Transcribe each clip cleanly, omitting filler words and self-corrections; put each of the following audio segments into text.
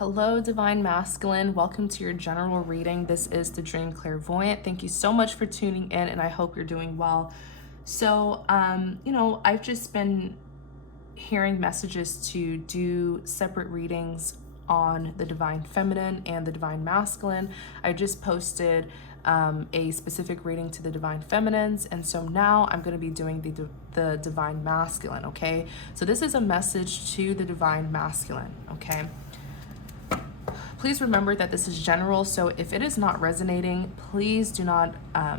Hello, Divine Masculine. Welcome to your general reading. This is the Dream Clairvoyant. Thank you so much for tuning in, and I hope you're doing well. So, I've just been hearing messages to do separate readings on the Divine Feminine and the Divine Masculine. I just posted a specific reading to the Divine Feminines, and so now I'm going to be doing the Divine Masculine, okay? So this is a message to the Divine Masculine, okay? Please remember that this is general, so if it is not resonating, please do not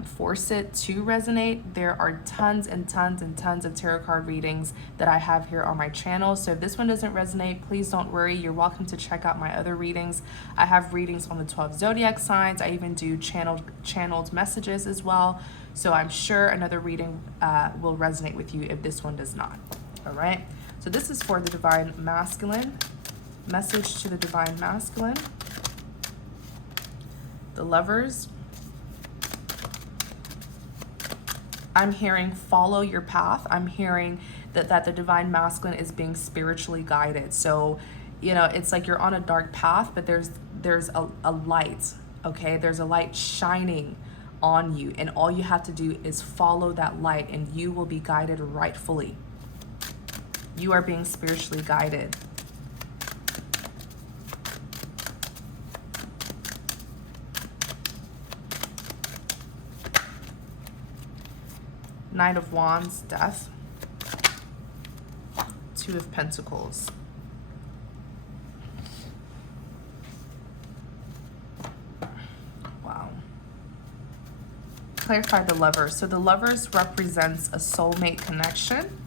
force it to resonate. There are tons and tons and tons of tarot card readings that I have here on my channel, so if this one doesn't resonate, please don't worry. You're welcome to check out my other readings. I have readings on the 12 zodiac signs. I even do channeled messages as well, so I'm sure another reading will resonate with you if this one does not. All right, so this is for the Divine Masculine. Message to the Divine Masculine. The Lovers. I'm hearing follow your path. I'm hearing that the Divine Masculine is being spiritually guided. So, it's like you're on a dark path, but there's a light, okay? There's a light shining on you, and all you have to do is follow that light, and you will be guided rightfully. You are being spiritually guided. Knight of Wands, Death. Two of Pentacles. Wow. Clarify the Lovers. So the Lovers represents a soulmate connection.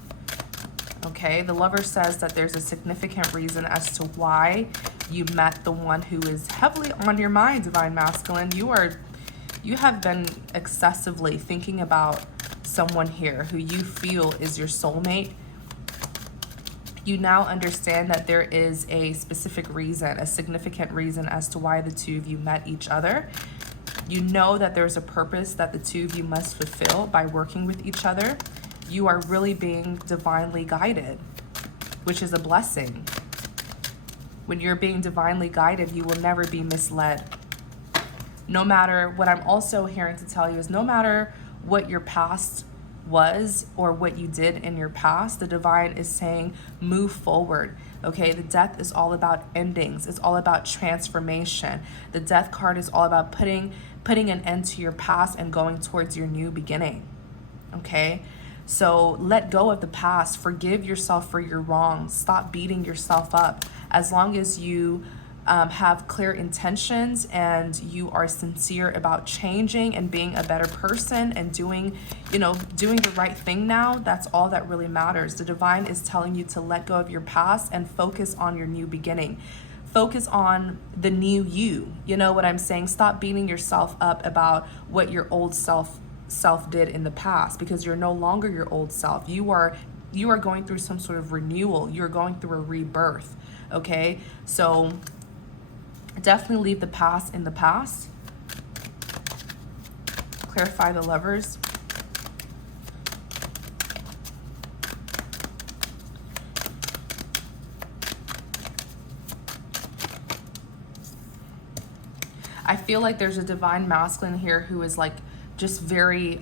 Okay, the Lover says that there's a significant reason as to why you met the one who is heavily on your mind, Divine Masculine. You have been excessively thinking about someone here who you feel is your soulmate. You now understand that there is a specific reason, a significant reason as to why the two of you met each other. You know that there's a purpose that the two of you must fulfill by working with each other. You are really being divinely guided, which is a blessing. When you're being divinely guided, you will never be misled. No matter what I'm also hearing to tell you is no matter what your past was or what you did in your past, the Divine is saying move forward. Okay, the Death is all about endings. It's all about transformation. The Death card is all about putting an end to your past and going towards your new beginning. Okay, so let go of the past. Forgive yourself for your wrongs. Stop beating yourself up. As long as you have clear intentions and you are sincere about changing and being a better person and doing the right thing now, that's all that really matters. The Divine is telling you to let go of your past and focus on your new beginning. Focus on the new you. You know what I'm saying? Stop beating yourself up about what your old self did in the past, because you're no longer your old self. You are going through some sort of renewal. You're going through a rebirth. Okay, so definitely leave the past in the past. Clarify the Lovers. I feel like there's a Divine Masculine here who is like just very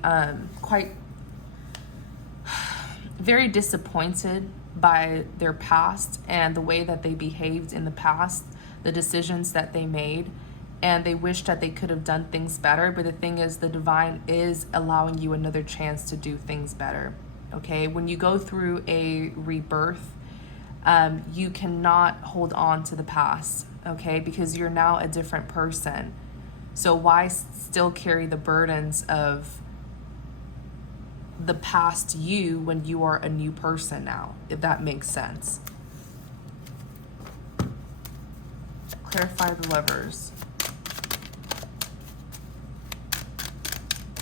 very disappointed by their past and the way that they behaved in the past, the decisions that they made, and they wish that they could have done things better. But the thing is, the Divine is allowing you another chance to do things better. Okay, when you go through a rebirth, you cannot hold on to the past, okay, because you're now a different person. So why still carry the burdens of the past you when you are a new person now, if that makes sense? Clarify the Lovers.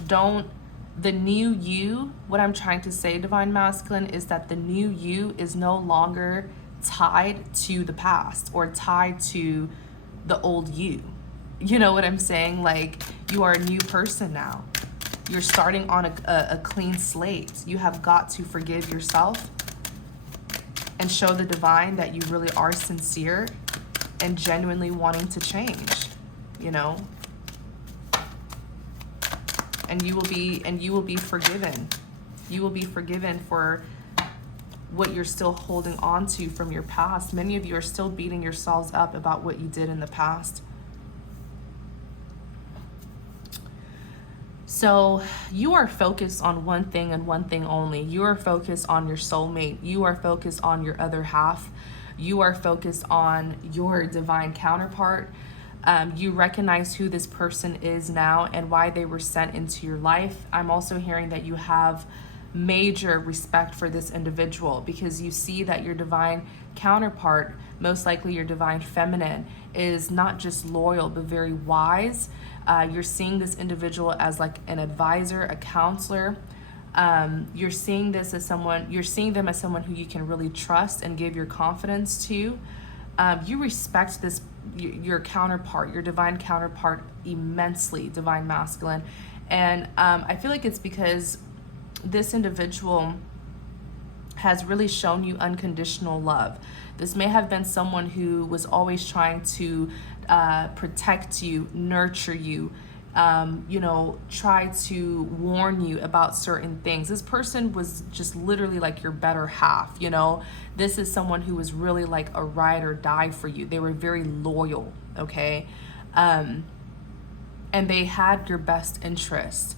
The new you, what I'm trying to say, Divine Masculine, is that the new you is no longer tied to the past or tied to the old you. You know what I'm saying? Like, you are a new person now. You're starting on a clean slate. You have got to forgive yourself and show the Divine that you really are sincere and genuinely wanting to change, you know? And you will be forgiven. You will be forgiven for what you're still holding on to from your past. Many of you are still beating yourselves up about what you did in the past. So you are focused on one thing and one thing only. You are focused on your soulmate. You are focused on your other half. You are focused on your divine counterpart. You recognize who this person is now and why they were sent into your life. I'm also hearing that you have major respect for this individual because you see that your divine counterpart, most likely your divine feminine, is not just loyal but very wise. You're seeing this individual as like an advisor, a counselor. You're seeing them as someone who you can really trust and give your confidence to. You respect your counterpart, your divine counterpart immensely, divine masculine. And I feel like it's because this individual has really shown you unconditional love. This may have been someone who was always trying to protect you, nurture you, try to warn you about certain things. This person was just literally like your better half, you know? This is someone who was really like a ride or die for you. They were very loyal, okay? And they had your best interest.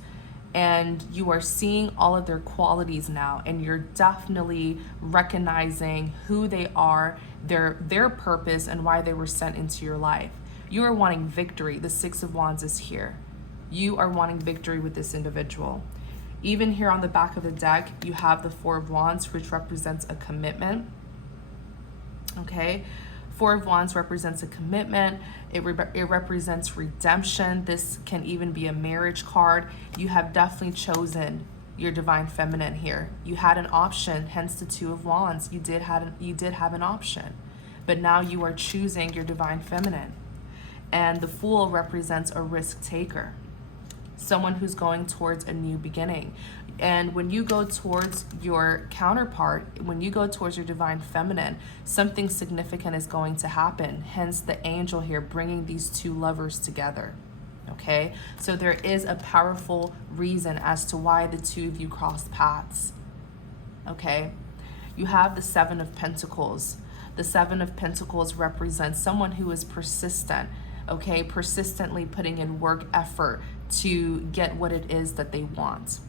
And you are seeing all of their qualities now, and you're definitely recognizing who they are, their purpose, and why they were sent into your life. You are wanting victory. The Six of Wands is here. You are wanting victory with this individual. Even here on the back of the deck, you have the Four of Wands, which represents a commitment. Okay? Four of Wands represents a commitment. It represents redemption. This can even be a marriage card. You have definitely chosen your divine feminine here. You had an option, hence the Two of Wands. You did have an option, but now you are choosing your divine feminine. And the Fool represents a risk taker, someone who's going towards a new beginning. And when you go towards your counterpart, when you go towards your divine feminine, something significant is going to happen. Hence the angel here bringing these two lovers together. Okay, so there is a powerful reason as to why the two of you crossed paths. Okay, you have the Seven of Pentacles. The Seven of Pentacles represents someone who is persistent. Okay, persistently putting in work, effort to get what it is that they want.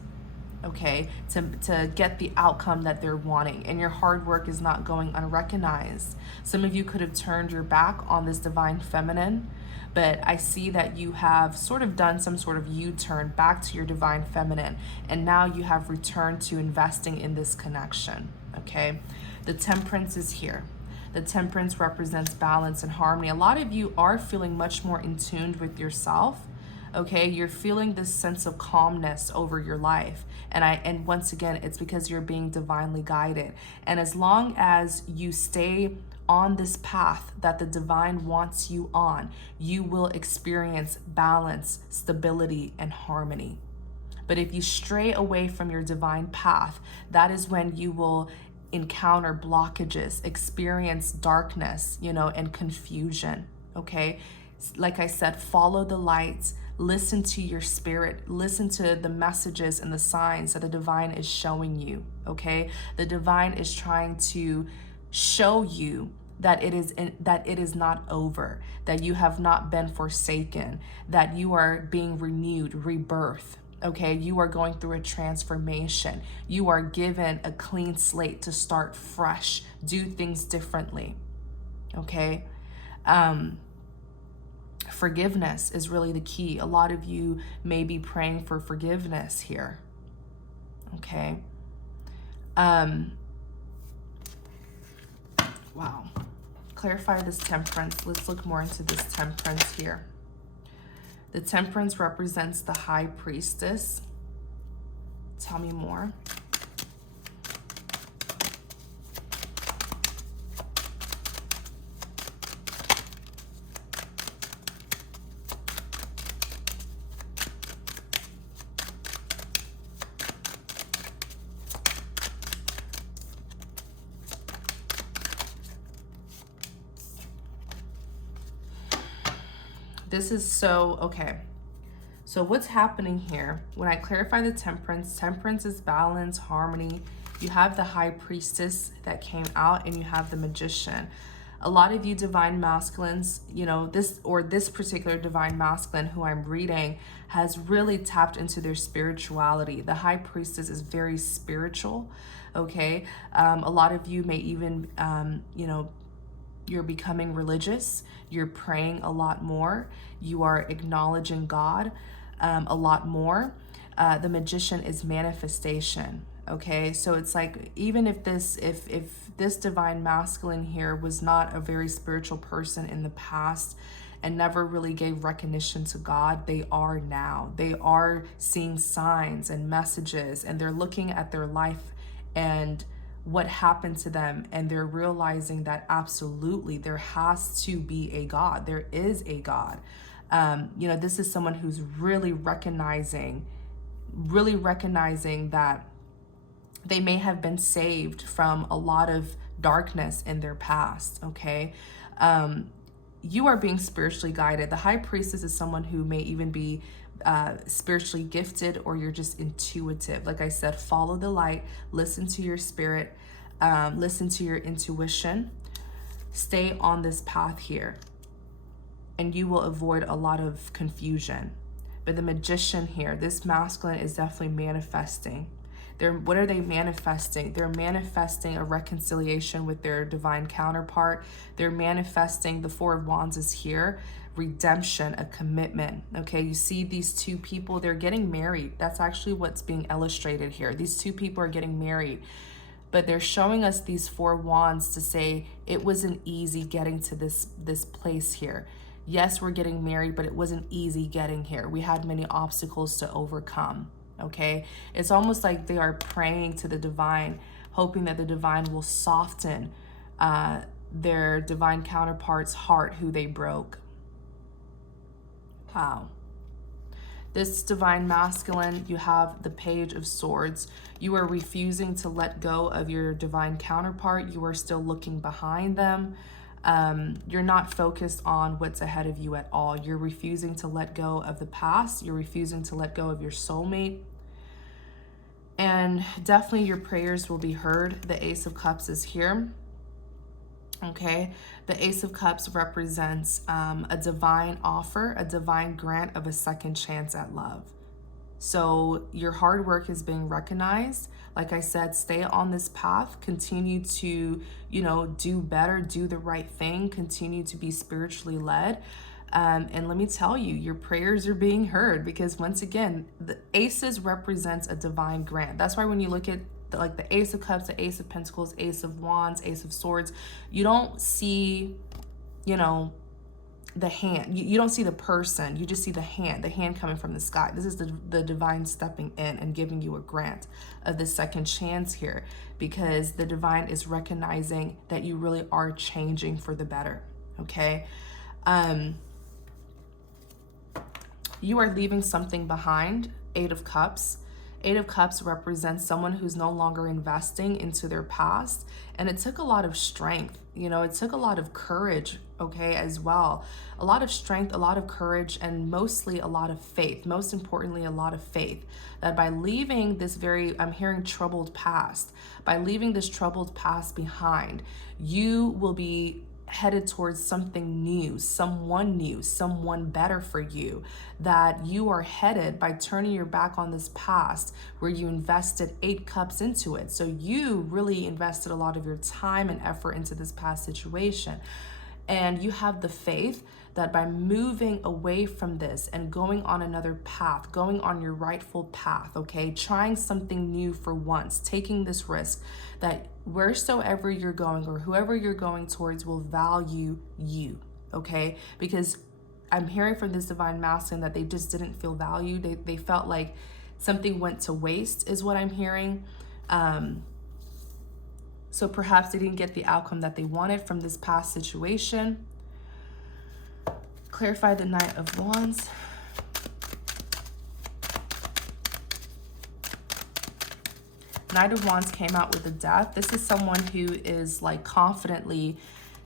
Okay, to get the outcome that they're wanting, and your hard work is not going unrecognized. Some of you could have turned your back on this divine feminine, but I see that you have sort of done some sort of U-turn back to your divine feminine, and now you have returned to investing in this connection. Okay, the Temperance is here. The Temperance represents balance and harmony. A lot of you are feeling much more in tune with yourself. Okay, you're feeling this sense of calmness over your life. And once again, it's because you're being divinely guided. And as long as you stay on this path that the divine wants you on, you will experience balance, stability, and harmony. But if you stray away from your divine path, that is when you will encounter blockages, experience darkness, and confusion. Okay, like I said, follow the lights. Listen to your spirit. Listen to the messages and the signs that the divine is showing you, okay? The divine is trying to show you that it is not over, that you have not been forsaken, that you are being renewed, rebirth, okay? You are going through a transformation. You are given a clean slate to start fresh, do things differently, okay? Forgiveness is really the key. A lot of you may be praying for forgiveness here. Okay. Wow. Clarify this Temperance. Let's look more into this Temperance here. The Temperance represents the High Priestess. Tell me more. This is so, okay. So what's happening here? When I clarify the temperance, temperance is balance, harmony. You have the high priestess that came out, and you have the magician. A lot of you divine masculines, you know, this particular divine masculine who I'm reading has really tapped into their spirituality. The high priestess is very spiritual, okay? A lot of you may even, you know, you're becoming religious, you're praying a lot more, you are acknowledging God a lot more. The magician is manifestation. Okay, so it's like, even if this divine masculine here was not a very spiritual person in the past and never really gave recognition to God, they are now. They are seeing signs and messages, and they're looking at their life and what happened to them, and they're realizing that absolutely there has to be a God. There is a God. You know, this is someone who's really recognizing that they may have been saved from a lot of darkness in their past, okay? You are being spiritually guided. The high priestess is someone who may even be spiritually gifted, or you're just intuitive. Like I said, follow the light, listen to your spirit, listen to your intuition, stay on this path here, and you will avoid a lot of confusion. But the magician here, this masculine is definitely manifesting. What are they manifesting? They're manifesting a reconciliation with their divine counterpart. They're manifesting, the Four of Wands is here, redemption, a commitment. Okay, you see these two people, they're getting married. That's actually what's being illustrated here. These two people are getting married, but they're showing us these Four Wands to say it wasn't easy getting to this place here. Yes, we're getting married, but it wasn't easy getting here. We had many obstacles to overcome. Okay, it's almost like they are praying to the divine, hoping that the divine will soften their divine counterpart's heart who they broke. Wow. This divine masculine, you have the Page of Swords. You are refusing to let go of your divine counterpart. You are still looking behind them. You're not focused on what's ahead of you at all. You're refusing to let go of the past. You're refusing to let go of your soulmate. And definitely your prayers will be heard. The Ace of Cups is here. Okay, the Ace of Cups represents a divine offer, a divine grant of a second chance at love. So your hard work is being recognized. Like I said, stay on this path, continue to, you know, do better, do the right thing, continue to be spiritually led. And let me tell you, your prayers are being heard, because once again, the aces represents a divine grant. That's why when you look at like the Ace of Cups, the Ace of Pentacles, Ace of Wands, Ace of Swords, you don't see, you know, the hand. You don't see the person. You just see the hand coming from the sky. This is the divine stepping in and giving you a grant of the second chance here, because the divine is recognizing that you really are changing for the better. Okay. You are leaving something behind. Eight of Cups. Eight of Cups represents someone who's no longer investing into their past. And it took a lot of strength. You know, it took a lot of courage, okay, as well. A lot of strength, a lot of courage, and mostly a lot of faith. Most importantly, a lot of faith. That by leaving this I'm hearing troubled past. By leaving this troubled past behind, you will be headed towards something new, someone better for you, that you are headed by turning your back on this past where you invested 8 cups into it. So you really invested a lot of your time and effort into this past situation. And you have the faith that by moving away from this and going on another path, going on your rightful path, okay, trying something new for once, taking this risk, that wheresoever you're going or whoever you're going towards will value you, okay? Because I'm hearing from this divine masculine that they just didn't feel valued. They felt like something went to waste is what I'm hearing. So perhaps they didn't get the outcome that they wanted from this past situation. Clarify the Knight of Wands. Knight of Wands came out with the Death. This is someone who is like confidently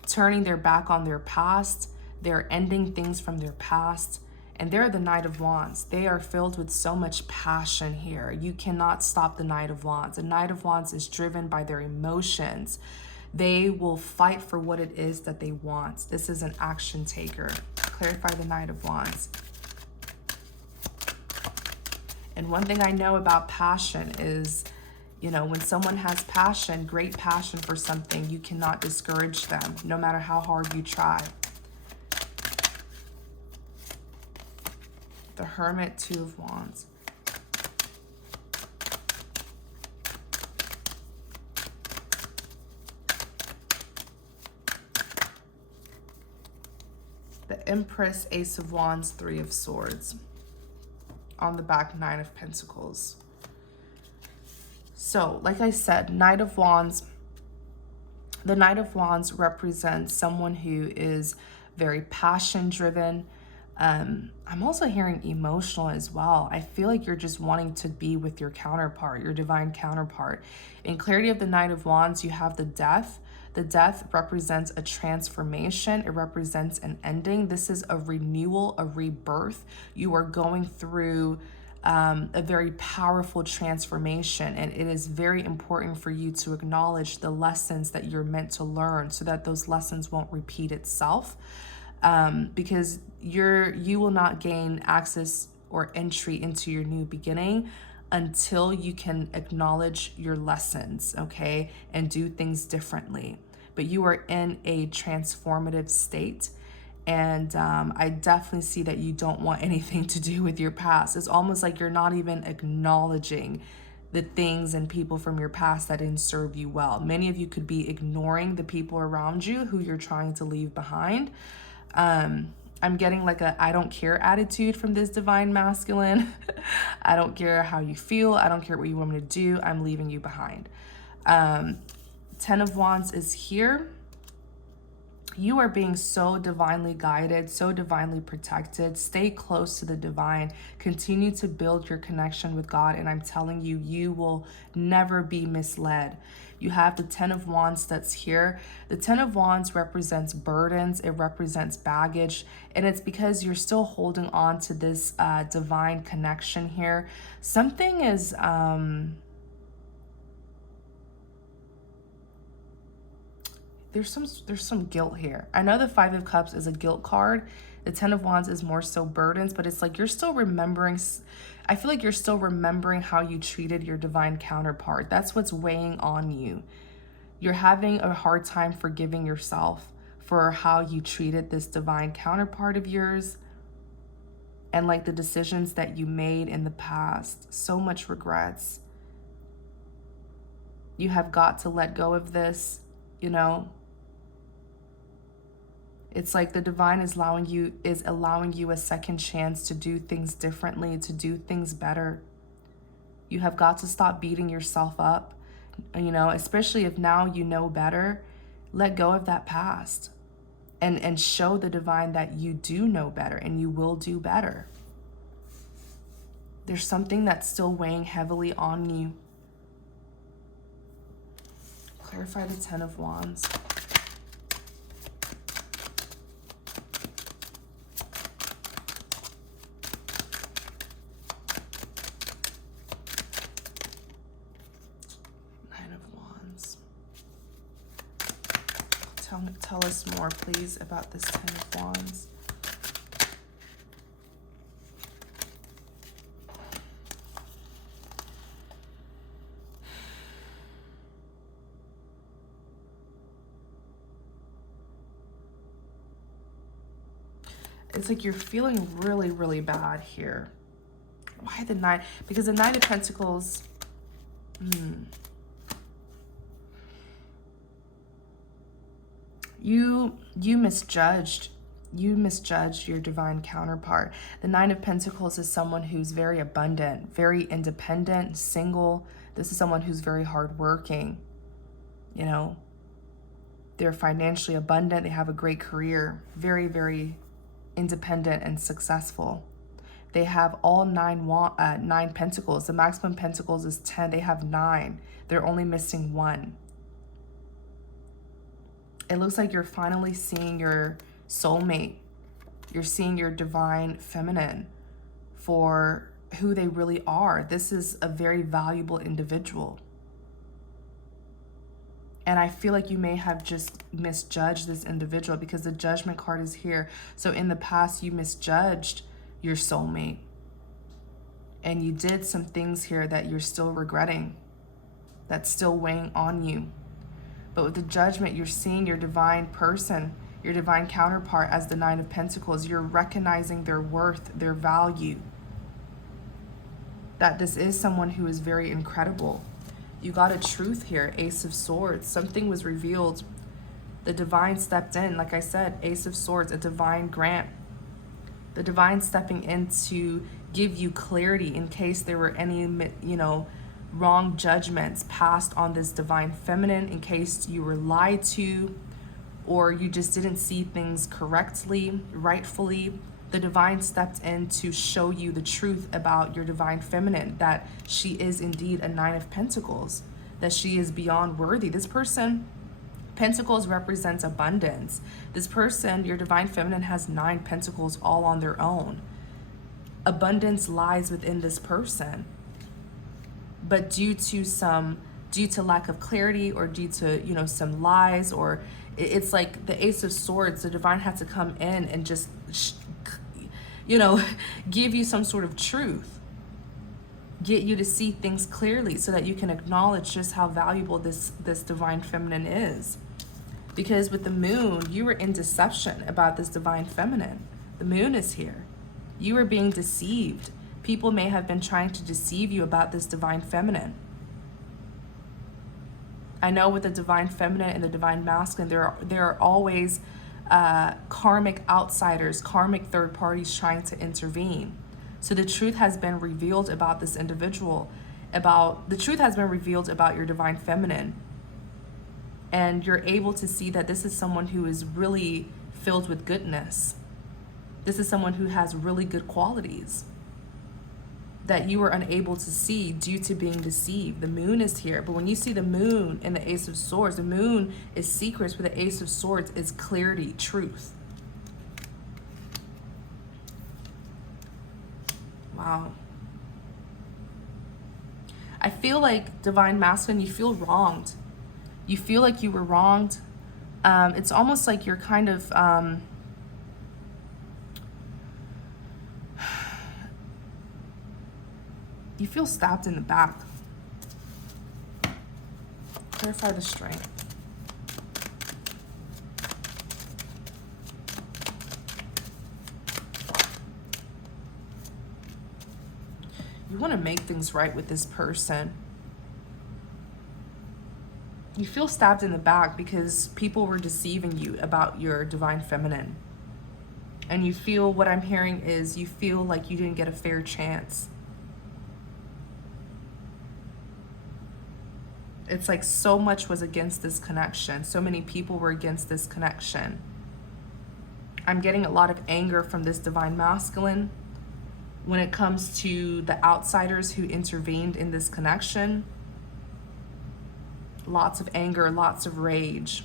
turning their back on their past. They're ending things from their past. And they're the Knight of Wands. They are filled with so much passion here. You cannot stop the Knight of Wands. The Knight of Wands is driven by their emotions. They will fight for what it is that they want. This is an action taker. Clarify the Knight of Wands. And one thing I know about passion is, you know, when someone has passion, great passion for something, you cannot discourage them, no matter how hard you try. The Hermit, Two of Wands. The Empress, Ace of Wands, Three of Swords. On the back, Nine of Pentacles. So, like I said, Knight of Wands. The Knight of Wands represents someone who is very passion-driven. I'm also hearing emotional as well. I feel like you're just wanting to be with your counterpart, your divine counterpart. In clarity of the Knight of Wands, you have the Death. The Death represents a transformation. It represents an ending. This is a renewal, a rebirth. You are going through a very powerful transformation, and it is very important for you to acknowledge the lessons that you're meant to learn so that those lessons won't repeat itself. Because you will not gain access or entry into your new beginning until you can acknowledge your lessons, okay, and do things differently. But you are in a transformative state, and I definitely see that you don't want anything to do with your past. It's almost like you're not even acknowledging the things and people from your past that didn't serve you well. Many of you could be ignoring the people around you who you're trying to leave behind. I'm getting like a I don't care attitude from this divine masculine. I don't care how you feel. I don't care what you want me to do. I'm leaving you behind. Ten of Wands is here. You are being so divinely guided, so divinely protected. Stay close to the divine. Continue to build your connection with God. And I'm telling you, you will never be misled. You have the Ten of Wands that's here. The Ten of Wands represents burdens. It represents baggage. And it's because you're still holding on to this divine connection here. Something is... There's some guilt here. I know the Five of Cups is a guilt card. The Ten of Wands is more so burdens, but it's like you're still remembering. I feel like you're still remembering how you treated your divine counterpart. That's what's weighing on you. You're having a hard time forgiving yourself for how you treated this divine counterpart of yours and like the decisions that you made in the past. So much regrets. You have got to let go of this, you know. It's like the divine is allowing you a second chance to do things differently, to do things better. You have got to stop beating yourself up, you know, especially if now you know better. Let go of that past and show the divine that you do know better and you will do better. There's something that's still weighing heavily on you. Clarify the Ten of Wands. Nine of Wands. Tell us more, please, about this Ten of Wands. It's like you're feeling really, really bad here. Why the Nine? Because the Nine of Pentacles, you misjudged. You misjudged your divine counterpart. The Nine of Pentacles is someone who's very abundant, very independent, single. This is someone who's very hardworking. You know, they're financially abundant. They have a great career. Very, very independent and successful. They have all nine pentacles. The maximum pentacles is 10. They have 9. They're only missing 1. It looks like you're finally seeing your soulmate You're seeing your divine feminine for who they really are. This is a very valuable individual. And I feel like you may have just misjudged this individual because the Judgment card is here. So in the past, you misjudged your soulmate. And you did some things here that you're still regretting, that's still weighing on you. But with the Judgment, you're seeing your divine person, your divine counterpart as the Nine of Pentacles. You're recognizing their worth, their value. That this is someone who is very incredible. You got a truth here, Ace of Swords. Something was revealed. The divine stepped in. Like I said, Ace of Swords, a divine grant. The divine stepping in to give you clarity in case there were any, wrong judgments passed on this divine feminine, in case you were lied to, or you just didn't see things correctly, rightfully. The divine stepped in to show you the truth about your divine feminine, that she is indeed a Nine of Pentacles, that she is beyond worthy. This person, Pentacles represents abundance. This person, your divine feminine, has 9 pentacles all on their own. Abundance lies within this person. But due to lack of clarity, or due to, some lies, or it's like the Ace of Swords, the divine had to come in and just give you some sort of truth, get you to see things clearly so that you can acknowledge just how valuable this divine feminine is. Because with the moon, you were in deception about this divine feminine. The moon is here. You were being deceived. People may have been trying to deceive you about this divine feminine. I know with the divine feminine and the divine masculine, there are always karmic outsiders, karmic third parties trying to intervene. So the truth has been revealed about this individual, the truth has been revealed about your divine feminine. And you're able to see that this is someone who is really filled with goodness. This is someone who has really good qualities that you were unable to see due to being deceived. The moon is here, but when you see the moon and the Ace of Swords, the moon is secrets, but the Ace of Swords is clarity, truth. Wow. I feel like divine masculine, you feel wronged. You feel like you were wronged. It's almost like you're kind of you feel stabbed in the back. Clarify the strength. You want to make things right with this person. You feel stabbed in the back because people were deceiving you about your divine feminine. And you feel, what I'm hearing is, you feel like you didn't get a fair chance. It's like so much was against this connection. So many people were against this connection. I'm getting a lot of anger from this divine masculine when it comes to the outsiders who intervened in this connection. Lots of anger, lots of rage.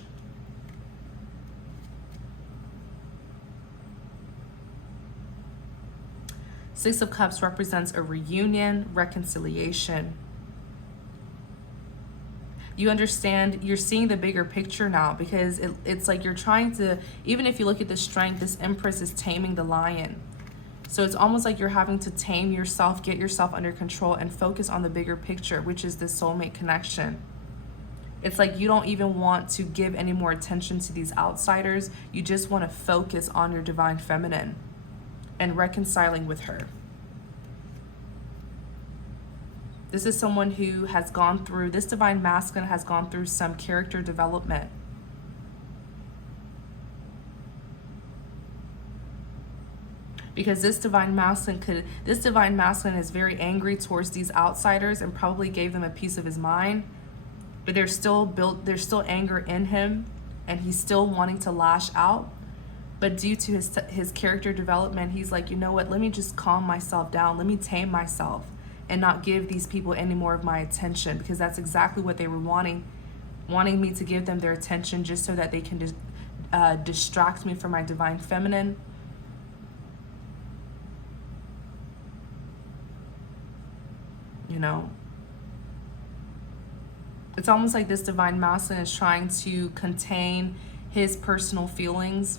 Six of Cups represents a reunion, reconciliation. You understand, you're seeing the bigger picture now, because it's like you're trying to, even if you look at the strength, this Empress is taming the lion. So it's almost like you're having to tame yourself, get yourself under control, and focus on the bigger picture, which is this soulmate connection. It's like you don't even want to give any more attention to these outsiders. You just want to focus on your divine feminine and reconciling with her. This is someone who has gone through, this divine masculine has gone through some character development. Because this divine masculine is very angry towards these outsiders and probably gave them a piece of his mind. But there's still anger in him, and he's still wanting to lash out. But due to his character development, he's like, you know what, let me just calm myself down. Let me tame myself and not give these people any more of my attention, because that's exactly what they were wanting me to give them their attention, just so that they can distract me from my divine feminine. you know. It's almost like this divine masculine is trying to contain his personal feelings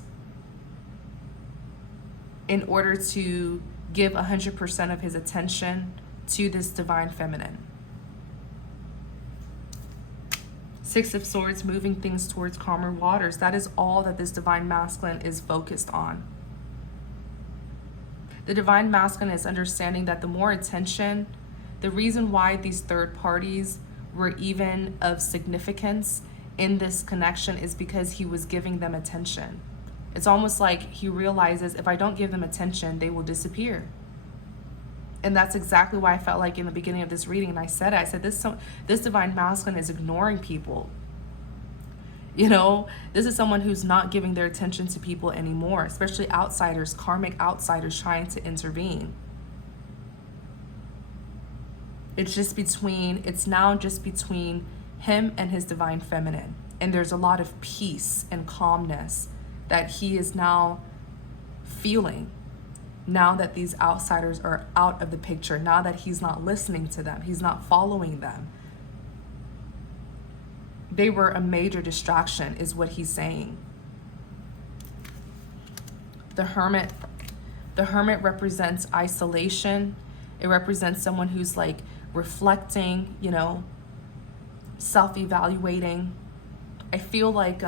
in order to give 100% of his attention to this divine feminine. Six of Swords, moving things towards calmer waters. That is all that this divine masculine is focused on. The divine masculine is understanding that the more attention, the reason why these third parties were even of significance in this connection is because he was giving them attention. It's almost like he realizes if I don't give them attention, they will disappear. And that's exactly why I felt like in the beginning of this reading, and I said this divine masculine is ignoring people. You know, this is someone who's not giving their attention to people anymore, especially outsiders, karmic outsiders trying to intervene. It's now just between him and his divine feminine. And there's a lot of peace and calmness that he is now feeling now that these outsiders are out of the picture, now that he's not listening to them, he's not following them. They were a major distraction, is what he's saying. The Hermit represents isolation. It represents someone who's like reflecting, you know, self-evaluating. I feel like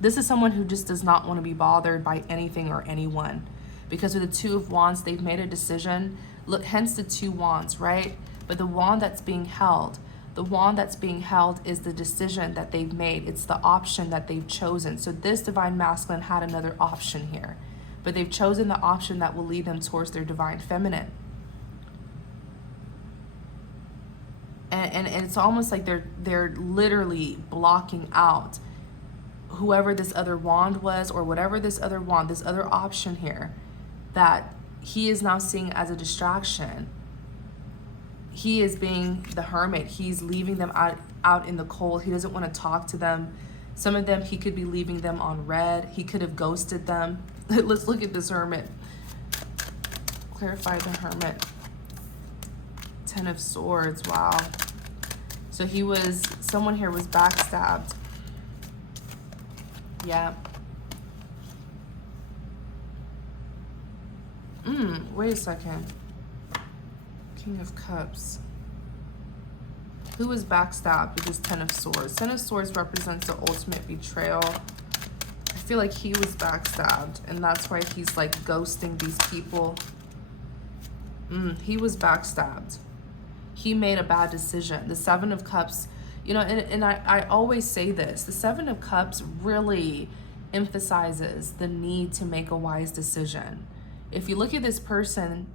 this is someone who just does not want to be bothered by anything or anyone, because with the Two of Wands, they've made a decision. Look, hence the two wands, right? But the wand that's being held is the decision that they've made. It's the option that they've chosen. So this divine masculine had another option here, but they've chosen the option that will lead them towards their divine feminine. And it's almost like they're literally blocking out whoever this other wand was, or whatever this other wand, this other option here, that he is now seeing as a distraction. He is being the hermit. He's leaving them out in the cold. He doesn't want to talk to them. Some of them, he could be leaving them on red. He could have ghosted them. Let's look at this hermit. Clarify the hermit. Ten of Swords. Wow. So someone here was backstabbed. Yeah. Wait a second. King of Cups. Who was backstabbed with this Ten of Swords? Ten of Swords represents the ultimate betrayal. I feel like he was backstabbed, and that's why he's like ghosting these people. He was backstabbed. He made a bad decision. The Seven of Cups, you know, and I always say this, the Seven of Cups really emphasizes the need to make a wise decision. If you look at this person,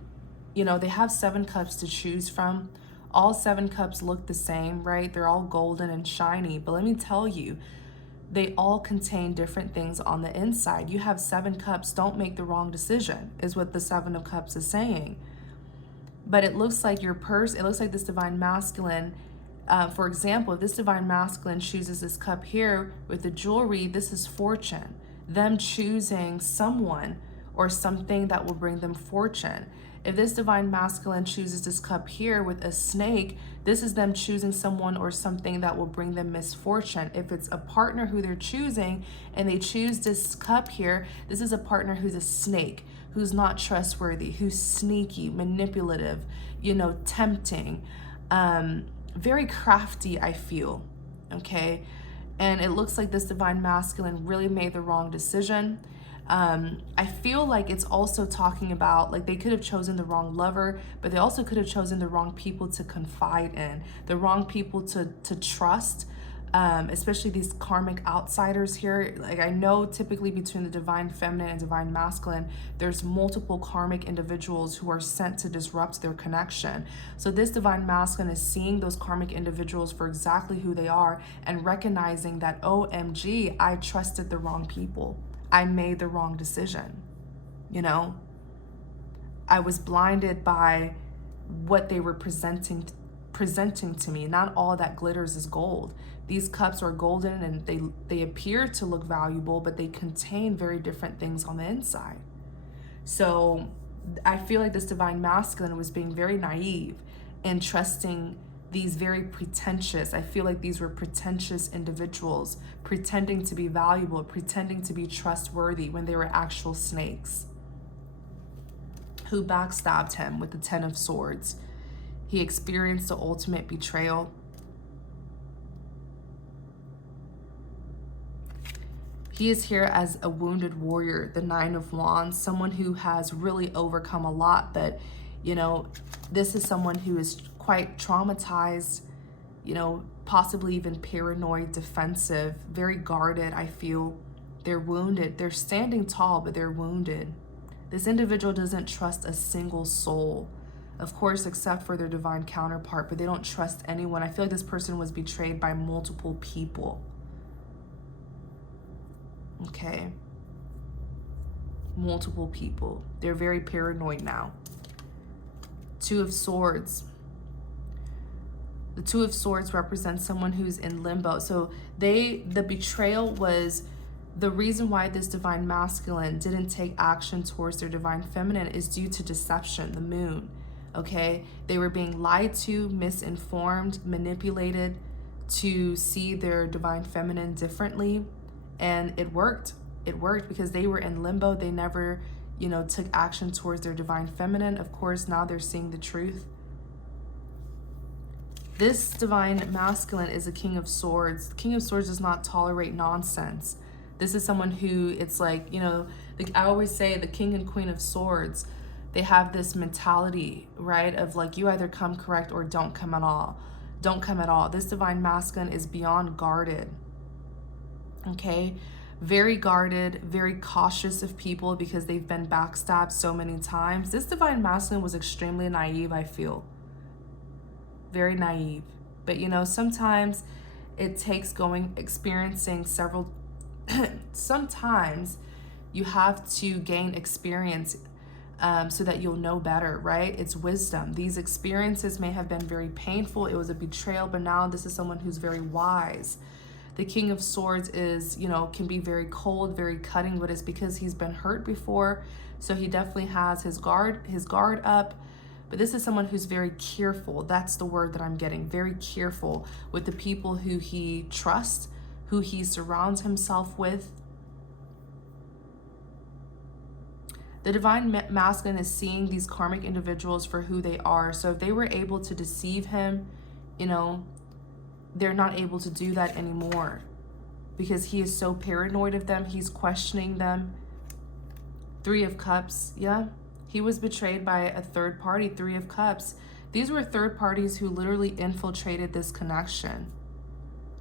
you know, they have 7 cups to choose from. All 7 cups look the same, right? They're all golden and shiny. But let me tell you, they all contain different things on the inside. You have 7 cups, don't make the wrong decision, is what the Seven of Cups is saying. But it looks like it looks like this divine masculine, for example, if this divine masculine chooses this cup here with the jewelry, this is fortune. Them choosing someone or something that will bring them fortune. If this divine masculine chooses this cup here with a snake, this is them choosing someone or something that will bring them misfortune. If it's a partner who they're choosing and they choose this cup here, this is a partner who's a snake, who's not trustworthy, who's sneaky, manipulative, you know, tempting, very crafty, I feel, okay? And it looks like this divine masculine really made the wrong decision. I feel like it's also talking about, like, they could have chosen the wrong lover, but they also could have chosen the wrong people to confide in, the wrong people to trust, especially these karmic outsiders here. Like, I know typically between the divine feminine and divine masculine, there's multiple karmic individuals who are sent to disrupt their connection. So this divine masculine is seeing those karmic individuals for exactly who they are and recognizing that, OMG, I trusted the wrong people. I made the wrong decision, you know? I was blinded by what they were presenting to me. Not all that glitters is gold. These cups are golden and they appear to look valuable, but they contain very different things on the inside. So I feel like this divine masculine was being very naive and trusting these very pretentious, I feel like these were pretentious individuals pretending to be valuable, pretending to be trustworthy when they were actual snakes who backstabbed him with the 10 of Swords. He experienced the ultimate betrayal. He is here as a wounded warrior, the 9 of Wands, someone who has really overcome a lot, but, you know, this is someone who is quite traumatized, you know, possibly even paranoid, defensive, very guarded, I feel. They're wounded. They're standing tall, but they're wounded. This individual doesn't trust a single soul, of course, except for their divine counterpart, but they don't trust anyone. I feel like this person was betrayed by multiple people. Okay. Multiple people. They're very paranoid now. 2 of Swords. The 2 of Swords represents someone who's in limbo. So the betrayal was the reason why this divine masculine didn't take action towards their divine feminine is due to deception, the moon. Okay, they were being lied to, misinformed, manipulated to see their divine feminine differently, and it worked. It worked because they were in limbo. They never, you know, took action towards their divine feminine. Of course, now they're seeing the truth. This divine masculine is a King of Swords. The King of Swords does not tolerate nonsense. This is someone who, it's like, you know, like I always say, the King and Queen of Swords, they have this mentality, right, of like, you either come correct or don't come at all. Don't come at all. This divine masculine is beyond guarded. Okay, very guarded, very cautious of people because they've been backstabbed so many times. This divine masculine was extremely naive, I feel. Very naive. But you know, sometimes it takes experiencing several, sometimes you have to gain experience so that you'll know better, right? It's wisdom. These experiences may have been very painful. It was a betrayal, but now this is someone who's very wise. The King of Swords is, you know, can be very cold, very cutting, but it's because he's been hurt before. So he definitely has his guard up. But this is someone who's very careful. That's the word that I'm getting. Very careful with the people who he trusts, who he surrounds himself with. The divine masculine is seeing these karmic individuals for who they are. So if they were able to deceive him, you know, they're not able to do that anymore because he is so paranoid of them. He's questioning them. 3 of Cups. Yeah, he was betrayed by a third party. 3 of Cups. These were third parties who literally infiltrated this connection.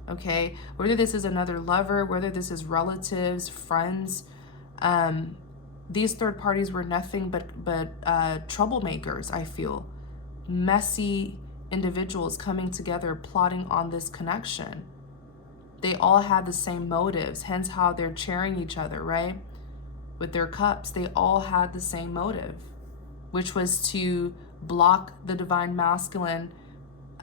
Okay, whether this is another lover, whether this is relatives, friends, these third parties were nothing but troublemakers, I feel. Messy individuals coming together, plotting on this connection. They all had the same motives, hence how they're cheering each other, right? With their cups, they all had the same motive, which was to block the divine masculine,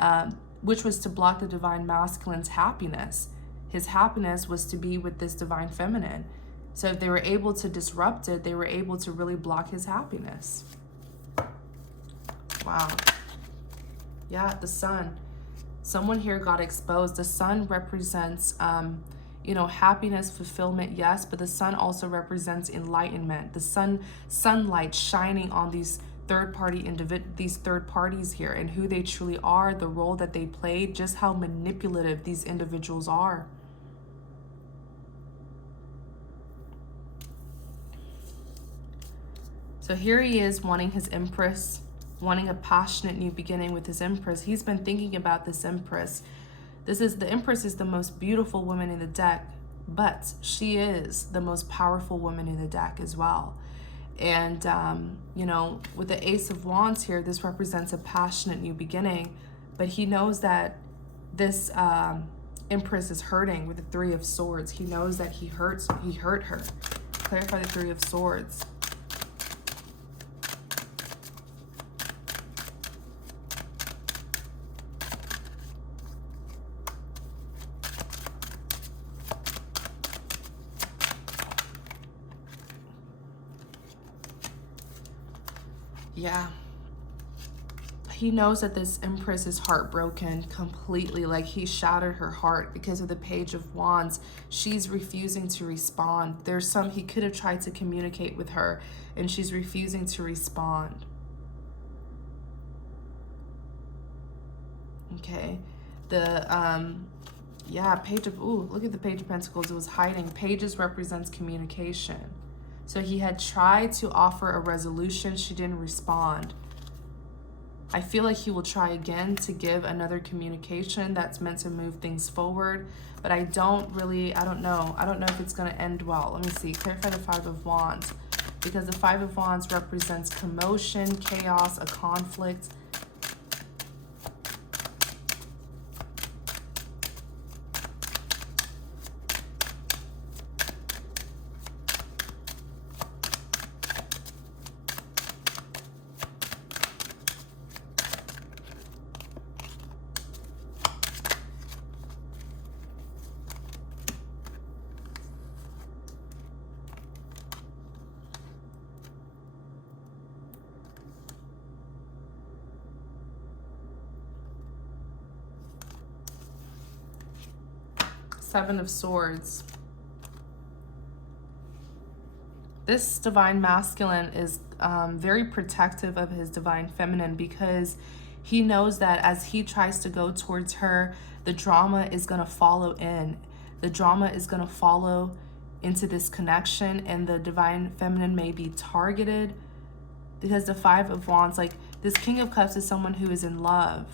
masculine's happiness. His happiness was to be with this divine feminine. So if they were able to disrupt it, they were able to really block his happiness. Wow. Yeah, the Sun. Someone here got exposed. The Sun represents, you know, happiness, fulfillment, yes, but the Sun also represents enlightenment. The sunlight shining on these third parties here and who they truly are, the role that they played, just how manipulative these individuals are. So here he is wanting his Empress, wanting a passionate new beginning with his Empress. He's been thinking about this Empress. The Empress is the most beautiful woman in the deck, but she is the most powerful woman in the deck as well. And, you know, with the Ace of Wands here, this represents a passionate new beginning, but he knows that this Empress is hurting with the 3 of Swords. He knows that he hurt her. Clarify the 3 of Swords. Yeah. He knows that this Empress is heartbroken completely. Like, he shattered her heart because of the Page of Wands. She's refusing to respond. He could have tried to communicate with her, and she's refusing to respond. Okay. Yeah, look at the Page of Pentacles. It was hiding. Pages represents communication. So he had tried to offer a resolution. She didn't respond. I feel like he will try again to give another communication that's meant to move things forward, but I don't know. I don't know if it's going to end well. Let me see. Clarify the Five of Wands, because the Five of Wands represents commotion, chaos, a conflict. Seven of Swords. This divine masculine is very protective of his divine feminine, because he knows that as he tries to go towards her, the drama is going to follow in. The drama is going to follow into this connection, and the divine feminine may be targeted, because the Five of Wands, like, this King of Cups is someone who is in love,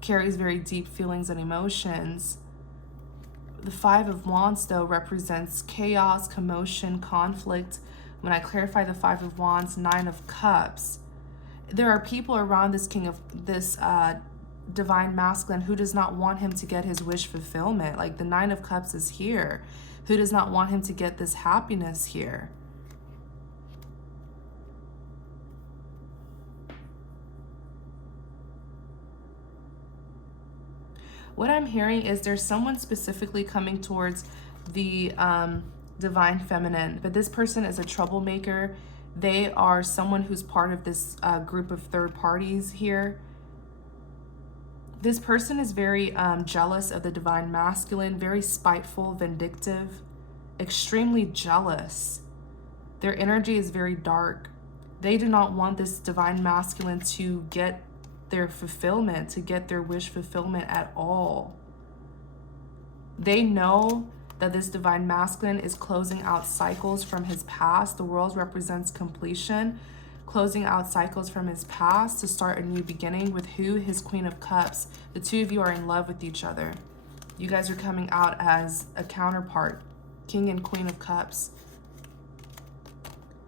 carries very deep feelings and emotions. The Five of Wands, though, represents chaos, commotion, conflict. When I clarify the Five of Wands, Nine of Cups, there are people around this divine masculine who does not want him to get his wish fulfillment. Like, the Nine of Cups is here. Who does not want him to get this happiness here? What I'm hearing is there's someone specifically coming towards the divine feminine, but this person is a troublemaker. They are someone who's part of this group of third parties here. This person is very jealous of the divine masculine, very spiteful, vindictive, extremely jealous. Their energy is very dark. They do not want this divine masculine to get their fulfillment, to get their wish fulfillment at all. They know that this divine masculine is closing out cycles from his past. The world represents completion, closing out cycles from his past to start a new beginning with who? His Queen of Cups. The two of you are in love with each other. You guys are coming out as a counterpart, King and Queen of Cups.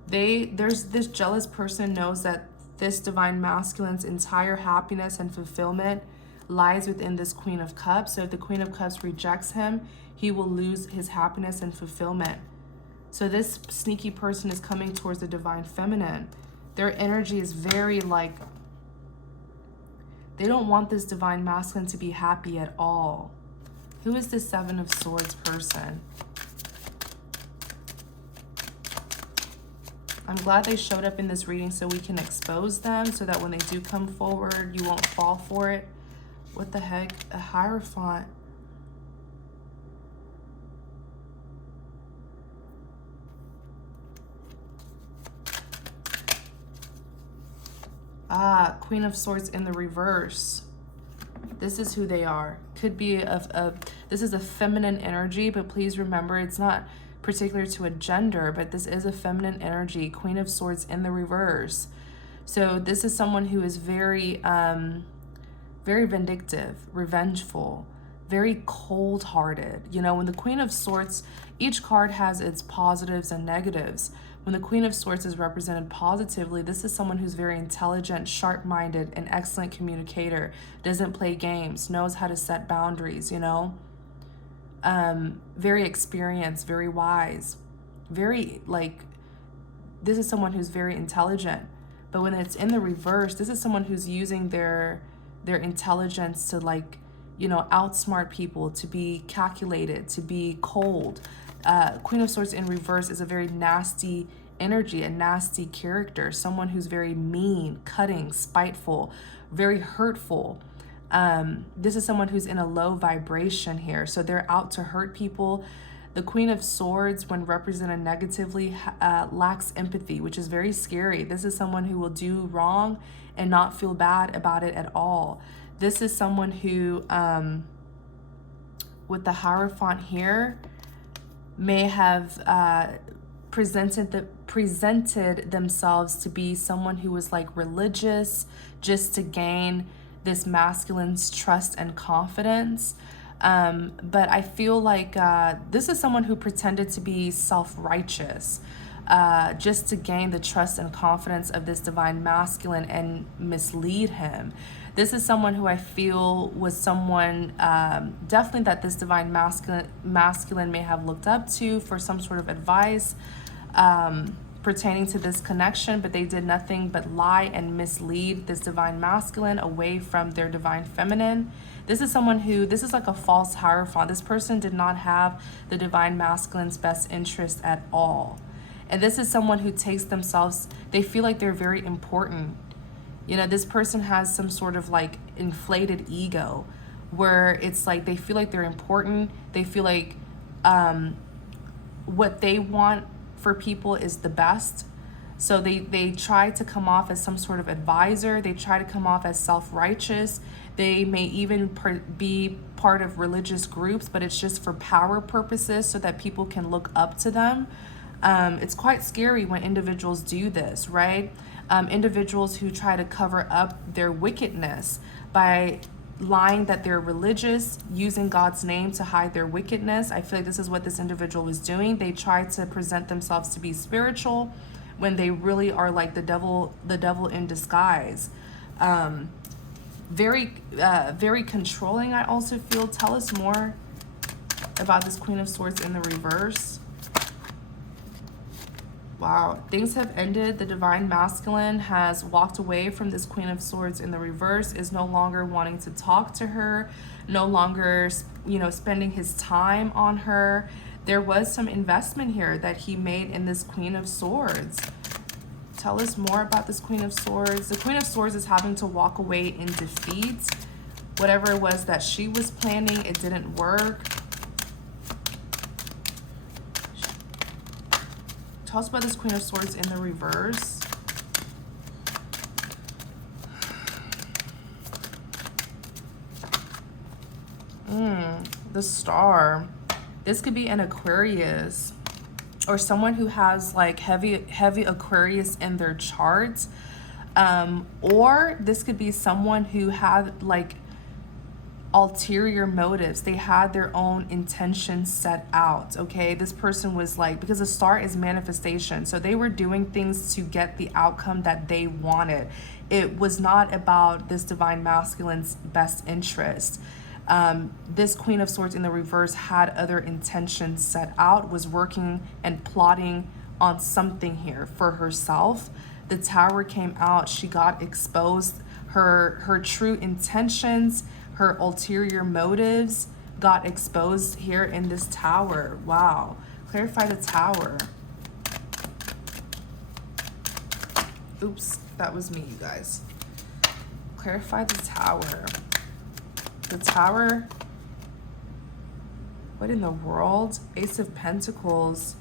There's this jealous person knows that this divine masculine's entire happiness and fulfillment lies within this Queen of Cups. So if the Queen of Cups rejects him, he will lose his happiness and fulfillment. So this sneaky person is coming towards the divine feminine. Their energy is very like, they don't want this divine masculine to be happy at all. Who is this Seven of Swords person? I'm glad they showed up in this reading so we can expose them, so that when they do come forward, you won't fall for it. What the heck? A Hierophant. Ah, Queen of Swords in the reverse. This is who they are. Could be this is a feminine energy, but please remember it's not particular to a gender, but this is a feminine energy. Queen of Swords in the reverse. So this is someone who is very very vindictive, revengeful, very cold-hearted. You know, when the Queen of Swords, each card has its positives and negatives. When the Queen of Swords is represented positively, this is someone who's very intelligent, sharp-minded, an excellent communicator, doesn't play games, knows how to set boundaries, you know? Very experienced, very wise, very, like, this is someone who's very intelligent. But when it's in the reverse, this is someone who's using their intelligence to, like, you know, outsmart people, to be calculated, to be cold. Queen of Swords in reverse is a very nasty, energy, a nasty character, someone who's very mean, cutting, spiteful, very hurtful. This is someone who's in a low vibration here. So they're out to hurt people. The Queen of Swords, when represented negatively, lacks empathy, which is very scary. This is someone who will do wrong and not feel bad about it at all. This is someone who, with the Hierophant here, may have presented themselves to be someone who was like religious just to gain this masculine's trust and confidence. But I feel like this is someone who pretended to be self-righteous just to gain the trust and confidence of this divine masculine and mislead him. This is someone who I feel was someone definitely that this divine masculine may have looked up to for some sort of advice pertaining to this connection, but they did nothing but lie and mislead this divine masculine away from their divine feminine. This is someone who, this is like a false hierophant. This person did not have the divine masculine's best interest at all. And this is someone who takes themselves, they feel like they're very important. You know, this person has some sort of like inflated ego where it's like they feel like they're important. They feel like what they want for people is the best. So they try to come off as some sort of advisor. They try to come off as self-righteous. They may even be part of religious groups, but it's just for power purposes so that people can look up to them. It's quite scary when individuals do this, right? Individuals who try to cover up their wickedness by lying that they're religious, using God's name to hide their wickedness. I feel like this is what this individual was doing. They try to present themselves to be spiritual when they really are like the devil in disguise. Very controlling, I also feel. Tell us more about this Queen of Swords in the reverse. Wow, things have ended. The divine masculine has walked away from this Queen of Swords in the reverse, is no longer wanting to talk to her, no longer, you know, spending his time on her. There was some investment here that he made in this Queen of Swords. Tell us more about this Queen of Swords. The Queen of Swords is having to walk away in defeat. Whatever it was that she was planning, it didn't work. Tell us about this Queen of Swords in the reverse. The Star. This could be an Aquarius or someone who has like heavy Aquarius in their charts. Or this could be someone who had like ulterior motives. They had their own intentions set out. Okay, this person was like, because the Star is manifestation, so they were doing things to get the outcome that they wanted. It was not about this divine masculine's best interest. This Queen of Swords in the reverse had other intentions set out, was working and plotting on something here for herself. The Tower came out. She got exposed. Her true intentions, her ulterior motives got exposed here in this Tower. Wow. Clarify the Tower. Oops, that was me, you guys. Clarify the Tower. The Tower. What in the world? Ace of Pentacles.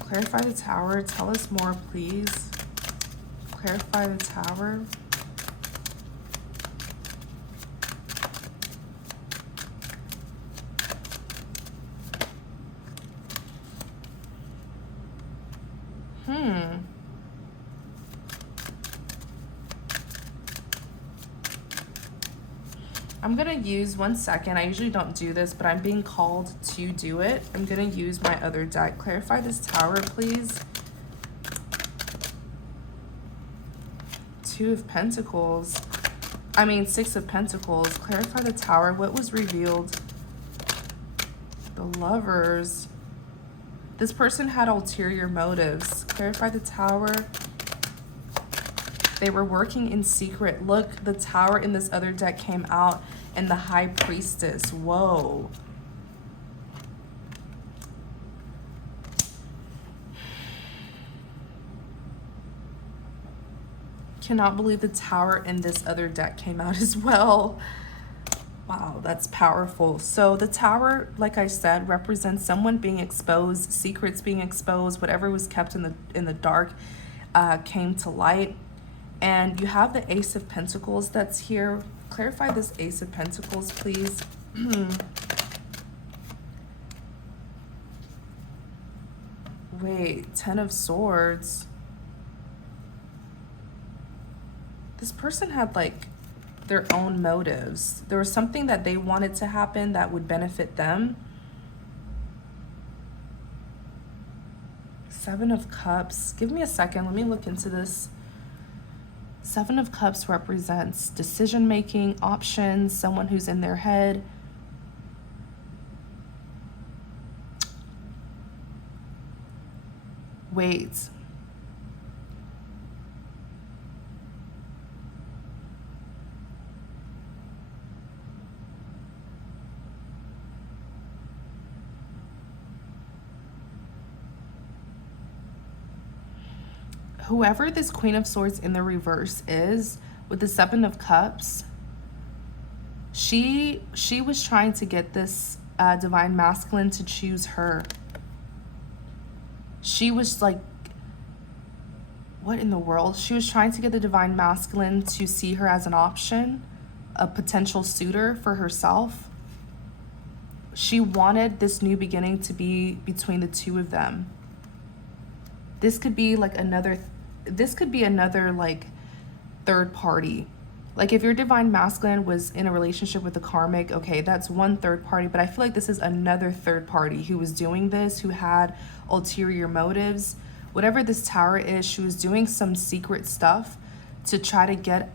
Clarify the Tower. Tell us more, please. Clarify the Tower. I'm gonna use, one second, I usually don't do this, but I'm being called to do it. I'm gonna use my other deck. Clarify this Tower, please. Two of Pentacles. I mean, Six of Pentacles. Clarify the Tower. What was revealed? The Lovers. This person had ulterior motives. Clarify the Tower. They were working in secret. Look, the Tower in this other deck came out and the High Priestess. Whoa. Cannot believe the Tower in this other deck came out as well. Wow, that's powerful. So the Tower, like I said, represents someone being exposed, secrets being exposed, whatever was kept in the dark came to light. And you have the Ace of Pentacles that's here. Clarify this Ace of Pentacles, please. Wait, Ten of Swords. This person had like their own motives. There was something that they wanted to happen that would benefit them. Seven of Cups. Give me a second. Let me look into this. Seven of Cups represents decision-making, options, someone who's in their head. Wait. Whoever this Queen of Swords in the reverse is, with the Seven of Cups, she was trying to get this divine masculine to choose her. She was like, what in the world? She was trying to get the divine masculine to see her as an option, a potential suitor for herself. She wanted this new beginning to be between the two of them. This could be like another like third party. Like if your divine masculine was in a relationship with a karmic, okay, that's one third party, but I feel like this is another third party who was doing this, who had ulterior motives. Whatever this Tower is, she was doing some secret stuff to try to get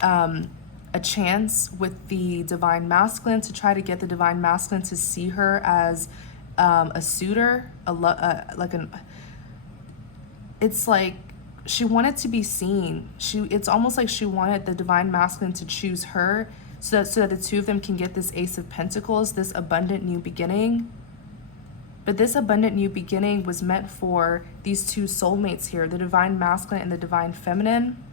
a chance with the divine masculine, to try to get the divine masculine to see her as a suitor, it's like she wanted to be seen. It's almost like she wanted the divine masculine to choose her so that the two of them can get this Ace of Pentacles, this abundant new beginning. But this abundant new beginning was meant for these two soulmates here, the divine masculine and the divine feminine.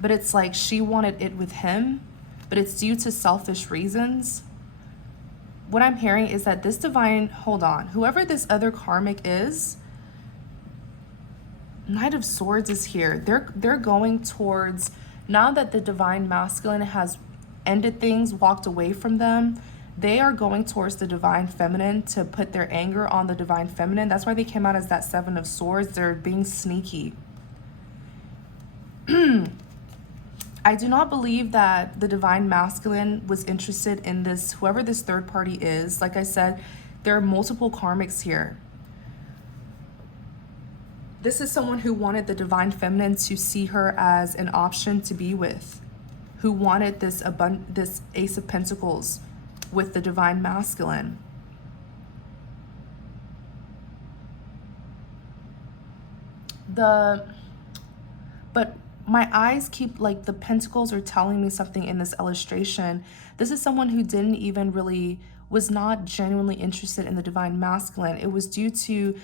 But it's like she wanted it with him, but it's due to selfish reasons. What I'm hearing is that this divine, hold on, whoever this other karmic is, Knight of Swords is here. They're going towards, now that the divine masculine has ended things, walked away from them, they are going towards the divine feminine to put their anger on the divine feminine. That's why they came out as that Seven of Swords. They're being sneaky. I do not believe that the divine masculine was interested in this, whoever this third party is. Like I said, there are multiple karmics here. This is someone who wanted the divine feminine to see her as an option to be with, who wanted this Ace of Pentacles with the divine masculine. But my eyes keep, like, the pentacles are telling me something in this illustration. This is someone who didn't even really, was not genuinely interested in the divine masculine. It was due to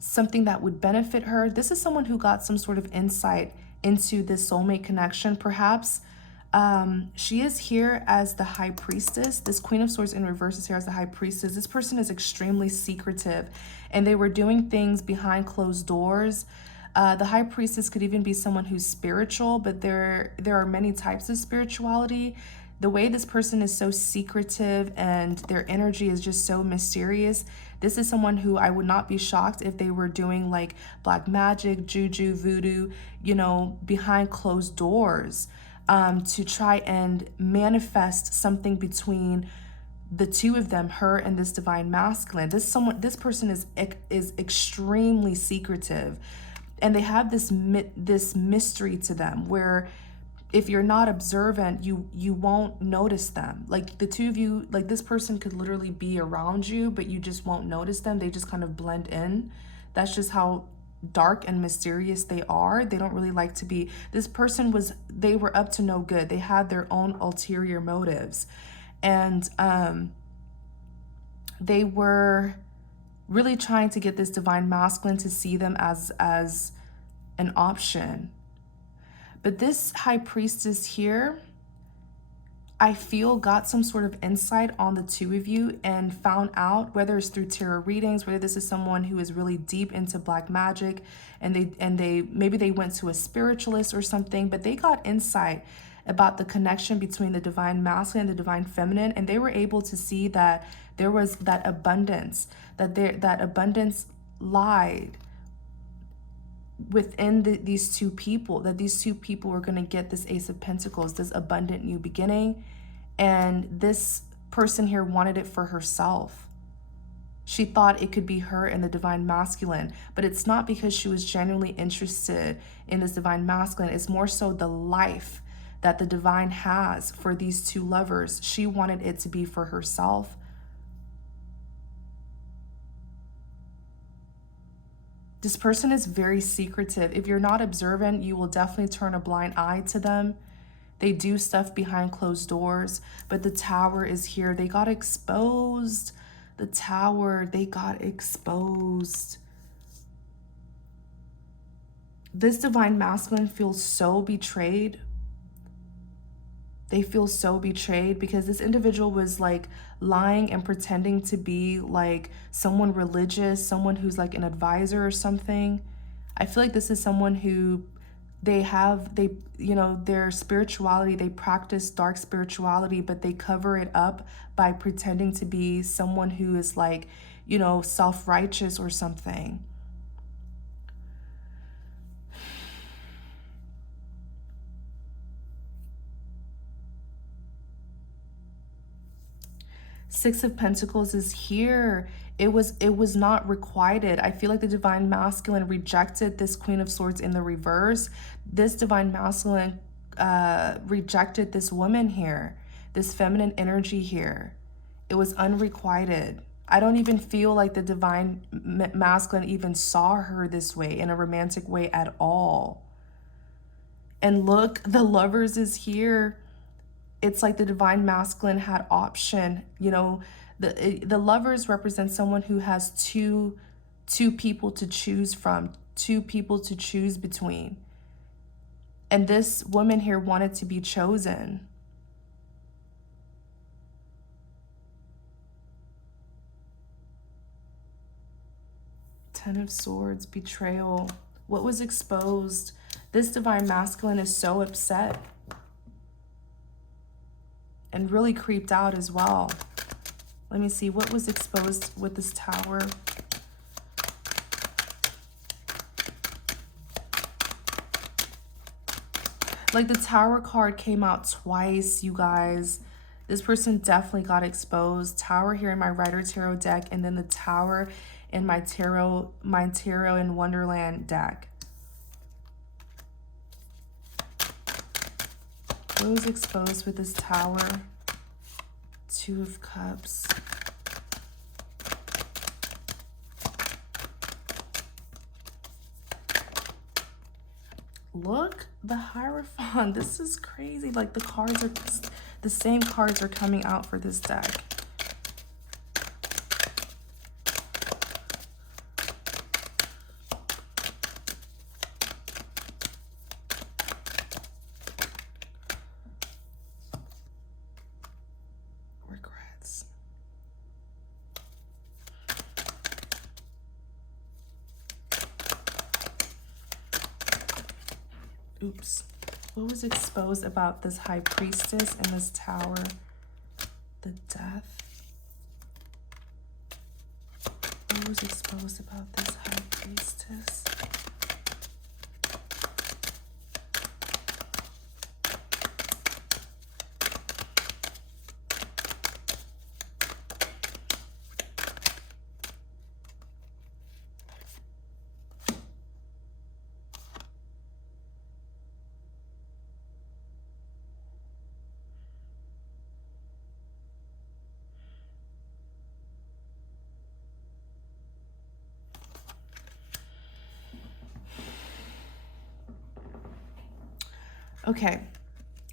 something that would benefit her. This is someone who got some sort of insight into this soulmate connection. Perhaps she is here as the High Priestess. This Queen of Swords in reverse is here as the High Priestess. This person is extremely secretive, and they were doing things behind closed doors. The High Priestess could even be someone who's spiritual, but there are many types of spirituality. The way this person is so secretive and their energy is just so mysterious, this is someone who I would not be shocked if they were doing like black magic, juju, voodoo, you know, behind closed doors, to try and manifest something between the two of them, her and this divine masculine. This person is extremely secretive, and they have this mystery to them where if you're not observant, you won't notice them. Like the two of you, like this person could literally be around you, but you just won't notice them. They just kind of blend in. That's just how dark and mysterious they are. They don't really like to be, this person they were up to no good. They had their own ulterior motives. And they were really trying to get this divine masculine to see them as an option. But this high priestess here, I feel got some sort of insight on the two of you and found out, whether it's through tarot readings, whether this is someone who is really deep into black magic, and they maybe they went to a spiritualist or something, but they got insight about the connection between the divine masculine and the divine feminine, and they were able to see that there was that abundance, that abundance lied within these two people, that these two people were going to get this Ace of Pentacles, this abundant new beginning. And this person here wanted it for herself. She thought it could be her and the divine masculine, but it's not because she was genuinely interested in this divine masculine. It's more so the life that the divine has for these two lovers. She wanted it to be for herself. This person is very secretive. If you're not observant, you will definitely turn a blind eye to them. They do stuff behind closed doors, but the Tower is here. They got exposed. The Tower, they got exposed. This divine masculine feels so betrayed. They feel so betrayed because this individual was like lying and pretending to be like someone religious, someone who's like an advisor or something. I feel like this is someone who you know, their spirituality, they practice dark spirituality, but they cover it up by pretending to be someone who is like, you know, self-righteous or something. Six of Pentacles is here. It was not requited. I feel like the divine masculine rejected this Queen of Swords in the reverse. This divine masculine rejected this woman here, this feminine energy here. It was unrequited. I don't even feel like the divine masculine even saw her this way, in a romantic way at all. And look, the Lovers is here. It's like the divine masculine had option. You know, the Lovers represent someone who has two people to choose from, two people to choose between. And this woman here wanted to be chosen. Ten of Swords, betrayal. What was exposed? This divine masculine is so upset and really creeped out as well. Let me see what was exposed with this Tower. Like the Tower card came out twice, you guys. This person definitely got exposed. Tower here in my Rider Tarot deck, and then the Tower in my Tarot in Wonderland deck. What was exposed with this Tower? Two of Cups. Look, the Hierophant. This is crazy. Like the cards are, the same cards are coming out for this deck. Regrets. Oops. What was exposed about this High Priestess and this Tower? The Death. What was exposed about this High Priestess? Okay,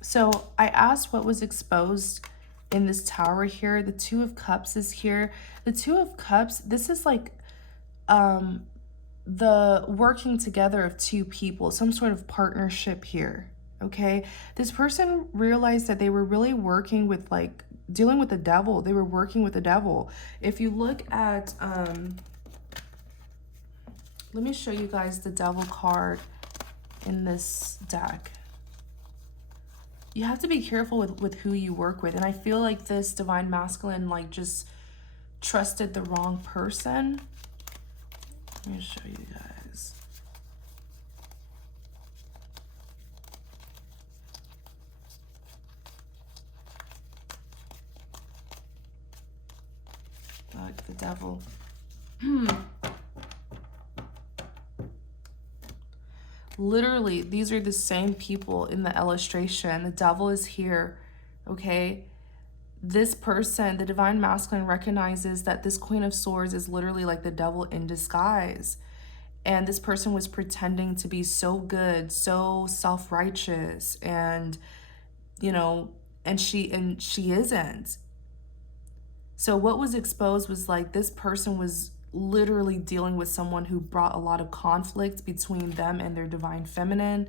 so I asked what was exposed in this Tower here. The Two of Cups is here. The Two of Cups, this is like the working together of two people, some sort of partnership here, okay? This person realized that they were really working with, like, dealing with the devil. They were working with the devil. If you look at, let me show you guys the devil card in this deck. You have to be careful with who you work with. And I feel like this divine masculine, like, just trusted the wrong person. Let me show you guys. Look, the devil. Literally, these are the same people in the illustration. The devil is here, okay? This person, the divine masculine, recognizes that this Queen of Swords is literally like the devil in disguise. And this person was pretending to be so good, so self-righteous, and, you know, and she isn't. So what was exposed was, like, this person was literally dealing with someone who brought a lot of conflict between them and their divine feminine.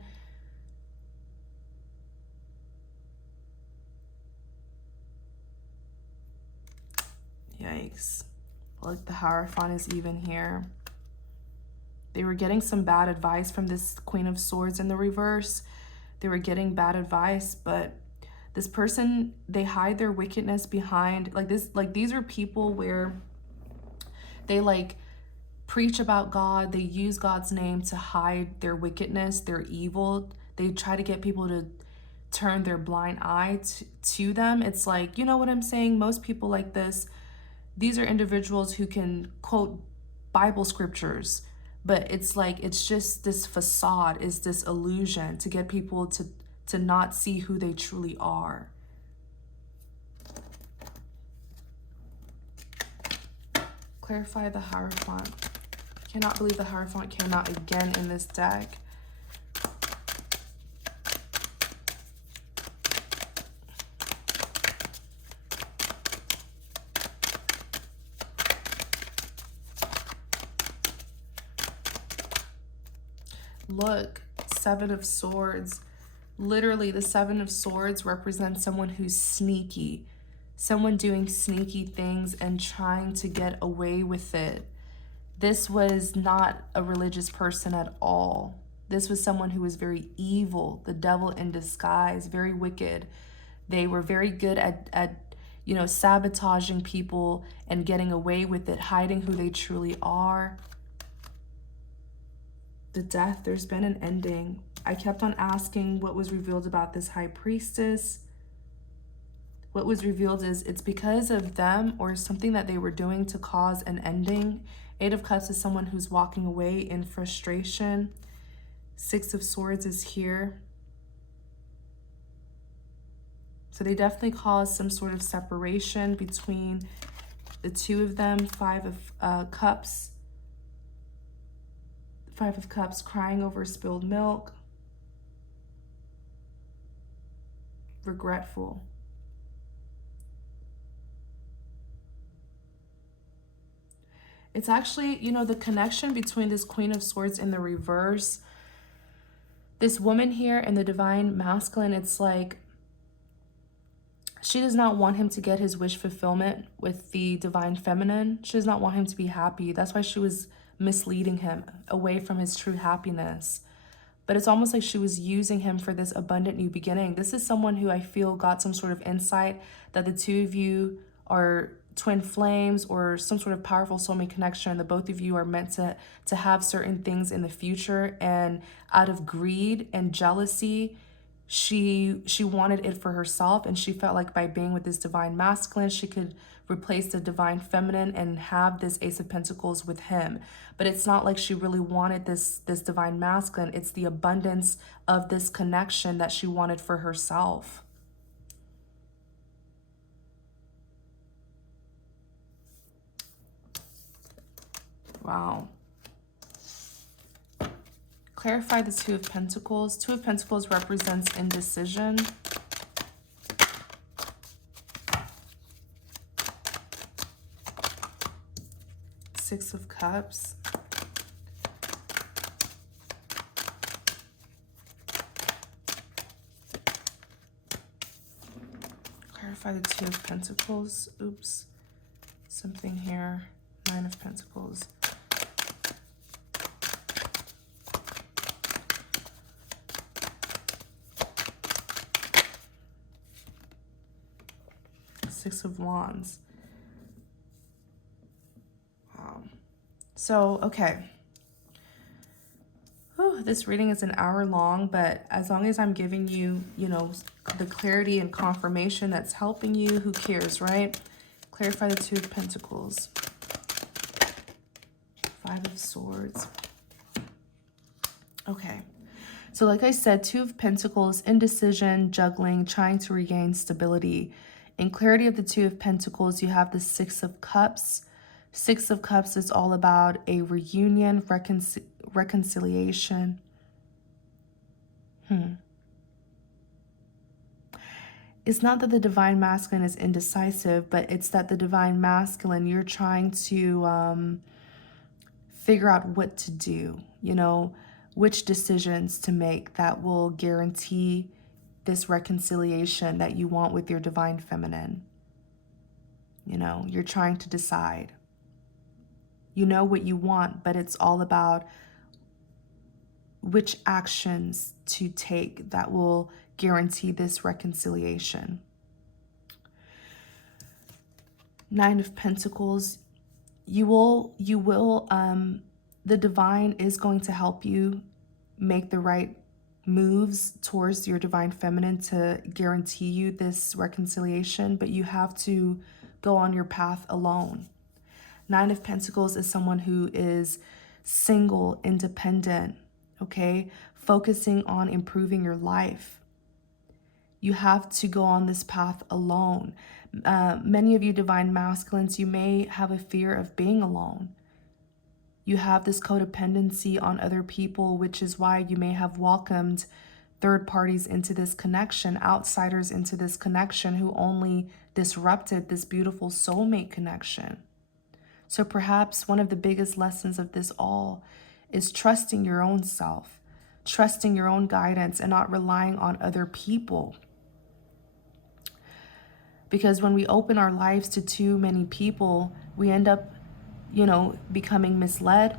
Yikes. Look, the Hierophant is even here. They were getting some bad advice from this Queen of Swords in the reverse. They were getting bad advice, but this person, they hide their wickedness behind, like, this, like, these are people where they, like, preach about God. They use God's name to hide their wickedness, their evil. They try to get people to turn their blind eye to them. It's like, you know what I'm saying? Most people like this, these are individuals who can quote Bible scriptures, but it's like, it's just this facade, is this illusion to get people to not see who they truly are. Clarify the Hierophant. Cannot believe the Hierophant came out again in this deck. Look, Seven of Swords. Literally, the Seven of Swords represents someone who's sneaky, someone doing sneaky things and trying to get away with it. This was not a religious person at all. This was someone who was very evil, the devil in disguise, very wicked. They were very good at you know, sabotaging people and getting away with it, hiding who they truly are. The Death, there's been an ending. I kept on asking what was revealed about this High Priestess. What was revealed is it's because of them or something that they were doing to cause an ending. Eight of Cups is someone who's walking away in frustration. Six of Swords is here. So they definitely caused some sort of separation between the two of them. Five of Cups. Five of Cups, crying over spilled milk. Regretful. It's actually, you know, the connection between this Queen of Swords in the reverse, this woman here and the divine masculine, it's like she does not want him to get his wish fulfillment with the divine feminine. She does not want him to be happy. That's why she was misleading him away from his true happiness. But it's almost like she was using him for this abundant new beginning. This is someone who I feel got some sort of insight that the two of you are twin flames or some sort of powerful soulmate connection, that both of you are meant to have certain things in the future. And out of greed and jealousy, she wanted it for herself, and she felt like by being with this divine masculine, she could replace the divine feminine and have this Ace of Pentacles with him. But it's not like she really wanted this divine masculine. It's the abundance of this connection that she wanted for herself. Wow. Clarify the Two of Pentacles. Two of Pentacles represents indecision. Six of Cups. Clarify the Two of Pentacles. Oops. Something here. Nine of Pentacles. Six of Wands. Wow. So, okay. Whew, this reading is an hour long, but as long as I'm giving you, you know, the clarity and confirmation that's helping you, who cares, right? Clarify the Two of Pentacles. Five of Swords. Okay. So like I said, Two of Pentacles, indecision, juggling, trying to regain stability. In clarity of the Two of Pentacles, you have the Six of Cups. Six of Cups is all about a reunion, reconciliation. It's not that the Divine Masculine is indecisive, but it's that the Divine Masculine, you're trying to figure out what to do, you know, which decisions to make that will guarantee this reconciliation that you want with your Divine Feminine. You know, you're trying to decide. You know what you want, but it's all about which actions to take that will guarantee this reconciliation. Nine of Pentacles, the Divine is going to help you make the right moves towards your Divine Feminine to guarantee you this reconciliation, but you have to go on your path alone. Nine of Pentacles is someone who is single, independent, okay? Focusing on improving your life. You have to go on this path alone. Many of you Divine Masculines, you may have a fear of being alone. You have this codependency on other people, which is why you may have welcomed third parties into this connection, outsiders into this connection who only disrupted this beautiful soulmate connection. So perhaps one of the biggest lessons of this all is trusting your own self, trusting your own guidance and not relying on other people. Because when we open our lives to too many people, we end up, you know, becoming misled.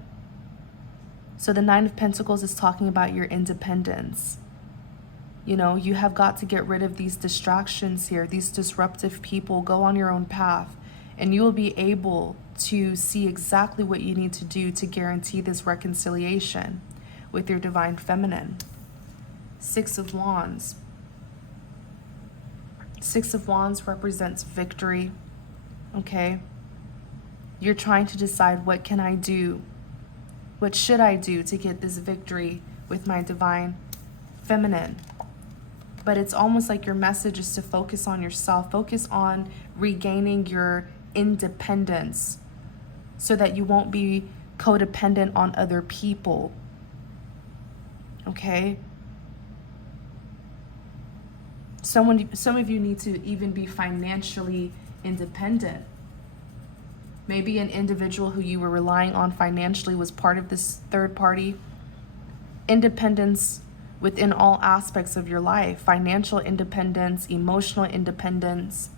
So the Nine of Pentacles is talking about your independence. You know, you have got to get rid of these distractions here, these disruptive people. Go on your own path, and you will be able to see exactly what you need to do to guarantee this reconciliation with your Divine Feminine. Six of Wands. Six of Wands represents victory, okay? You're trying to decide, what can I do? What should I do to get this victory with my Divine Feminine? But it's almost like your message is to focus on yourself, focus on regaining your independence so that you won't be codependent on other people, okay? Some of you need to even be financially independent. Maybe an individual who you were relying on financially was part of this third party. Independence within all aspects of your life. Financial independence, emotional independence.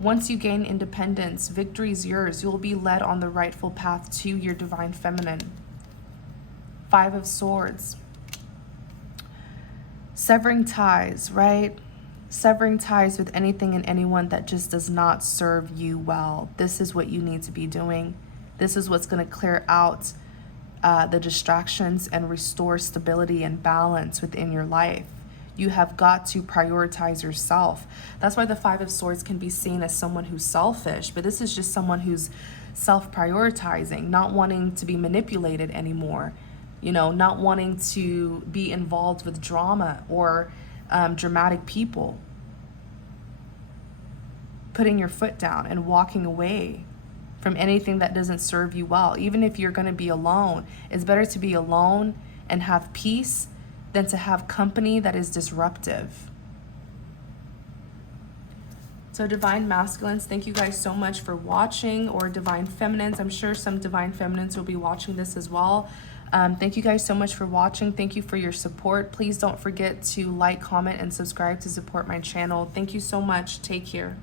Once you gain independence, victory is yours. You will be led on the rightful path to your Divine Feminine. Five of Swords. Severing ties, right? Severing ties with anything and anyone that just does not serve you well. This is what you need to be doing. This is what's going to clear out the distractions and restore stability and balance within your life. You have got to prioritize yourself. That's why the Five of Swords can be seen as someone who's selfish, but this is just someone who's self-prioritizing, not wanting to be manipulated anymore, you know, not wanting to be involved with drama or dramatic people. Putting your foot down and walking away from anything that doesn't serve you well. Even if you're going to be alone, it's better to be alone and have peace than to have company that is disruptive. So Divine Masculines, thank you guys so much for watching, or Divine Feminines. I'm sure some Divine Feminines will be watching this as well. Thank you guys so much for watching. Thank you for your support. Please don't forget to like, comment, and subscribe to support my channel. Thank you so much. Take care.